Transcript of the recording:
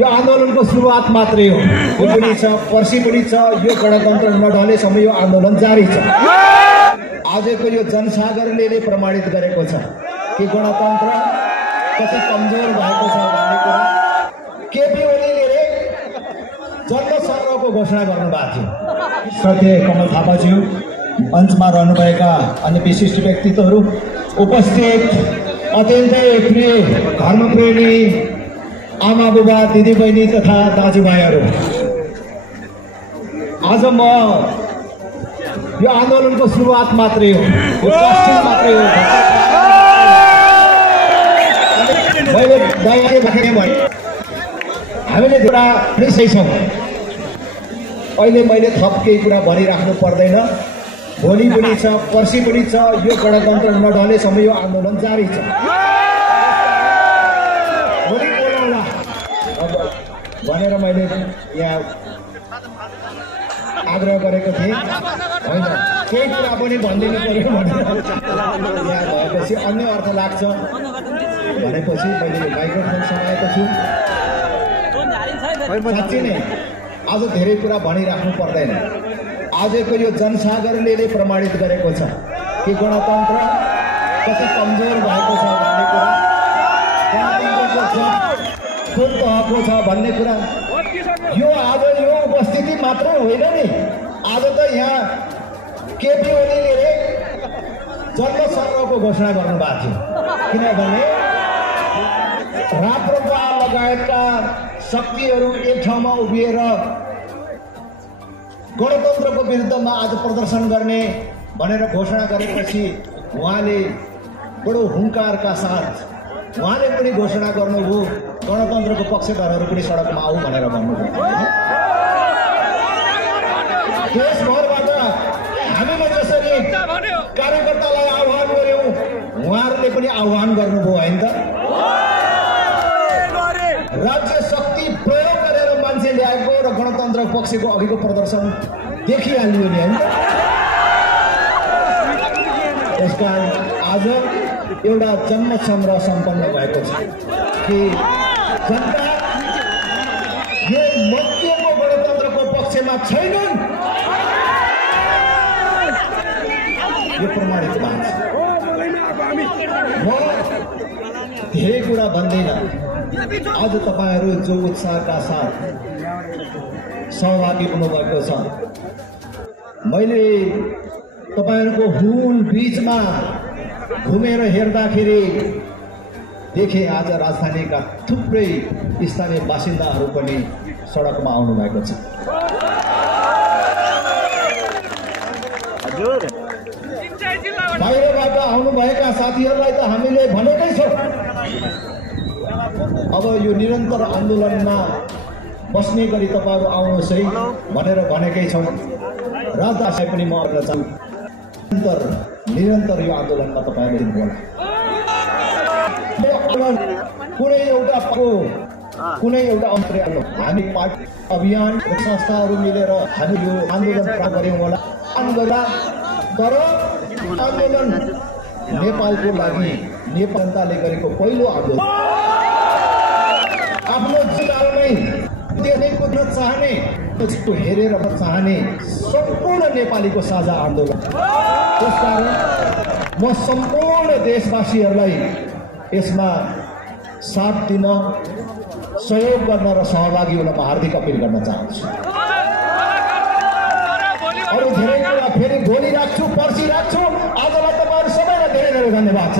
यो आन्दोलनको सुरुवात मात्रै हो। यो पनि छ, पर्सि पनि छ। यो गणतन्त्र नढलेसम्म यो आन्दोलन जारी छ। आजको यो जनसागरले नै प्रमाणित गरेको छ कि गणतन्त्र कति कमजोर भएको छ भन्ने कुरा। केपी ओलीले जन्म सङ्ग्रहको घोषणा गर्नुभएको थियो। श्रद्धेय कमल थापाज्यू, मञ्चमा रहनुभएका अन्य विशिष्ट व्यक्तित्वहरू, उपस्थित अत्यन्तै प्रिय धर्मप्रेमी आमा बुबा दिदीबहिनी तथा दाजुभाइहरू, आज म यो आन्दोलनको सुरुवात मात्रै हो, यो कष्ट मात्रै हो। मैले दयाले भने हामीले कुरा सही छौँ। अहिले मैले थप केही कुरा भनिराख्नु पर्दैन। भोलि पनि छ, पर्सि पनि छ। यो गणतन्त्र नढलेसम्म यो आन्दोलन जारी छ। भोलि बोलाउला भनेर मैले यहाँ आग्रह गरेको थिएँ, होइन केही कुरा पनि भनिदिनु पर्यो भनेर यहाँ भएपछि अन्य अर्थ लाग्छ भनेपछि मैले माइक्रोफोन समाएको छु। साँच्चै नै आज धेरै कुरा भनिराख्नु पर्दैन। आजको यो जनसागरले नै प्रमाणित गरेको छ कि गणतन्त्र कति कमजोर भएको छ भन्ने कुरा। गणतन्त्रको कुन तहको छ भन्ने कुरा यो आज यो उपस्थिति मात्र होइन नि। आज त यहाँ केपी ओलीले जन्म सङ्ग्रहको घोषणा गर्नुभएको थियो। किनभने राप्रपा लगायतका शक्तिहरू एक ठाउँमा उभिएर गणतन्त्रको विरुद्धमा आज प्रदर्शन गर्ने भनेर घोषणा गरेपछि उहाँले बडो हुङ्कारका साथ उहाँले पनि घोषणा गर्नुभयो, गणतन्त्रको पक्षधरहरू पनि सडकमा आऊ भनेर भन्नुभयो। देशभरबाट हामीले जसरी कार्यकर्तालाई आह्वान गर्यौँ, उहाँहरूले पनि आह्वान गर्नुभयो होइन त। राज्य शक्ति प्रयोग गरेर मान्छे ल्याएको र गणतन्त्र पक्षको अघिको प्रदर्शन देखिहाल्यो नि होइन। त्यसकारण आज एउटा जन्म सङ्ग्रह सम्पन्न भएको छ कि जनता यो मकिएको गणतन्त्रको पक्षमा छैनन्, यो प्रमाणित भएको छ। म धेरै कुरा भन्दैन। आज तपाईहरू जो उत्साहका साथ सहभागी हुनुभएको छ, मैले तपाईहरूको हुल बीचमा घुमेर हेर्दाखेरि देखेँ आज राजधानीका थुप्रै स्थानीय बासिन्दाहरू पनि सडकमा आउनु भएको छ। बाहिरबाट आउनुभएका साथीहरूलाई त हामीले भनेकै छौँ, अब यो निरन्तर आन्दोलनमा बस्ने गरी तपाईँहरू आउनुहोस् है भनेर भनेकै छौँ। राजदासलाई पनि म भन्न चाहन्छु, निरन्तर यो आन्दोलनमा तपाईँहरूले दिनुहोला। कुनै एउटा हामी पार्टी अभियान संस्थाहरू मिलेर हामी यो आन्दोलन प्राप्त गऱ्यौँ होला। तर आन्दोलन नेपालको लागि नेपाल जनताले गरेको पहिलो आन्दोलन, आफ्नो जीवनमै देशै कुद्न चाहने, त्यसको हेरेर चाहने सम्पूर्ण नेपालीको साझा आन्दोलन। त्यसकारण म सम्पूर्ण देशवासीहरूलाई यसमा साथ दिन, सहयोग गर्न र सहभागी हुन म हार्दिक अपिल गर्न चाहन्छु। अरू धेरै कुरा फेरि भोलि राख्छु, पर्सि राख्छु। आजलाई तपाईँहरू सबैलाई धेरै धेरै धन्यवाद छ।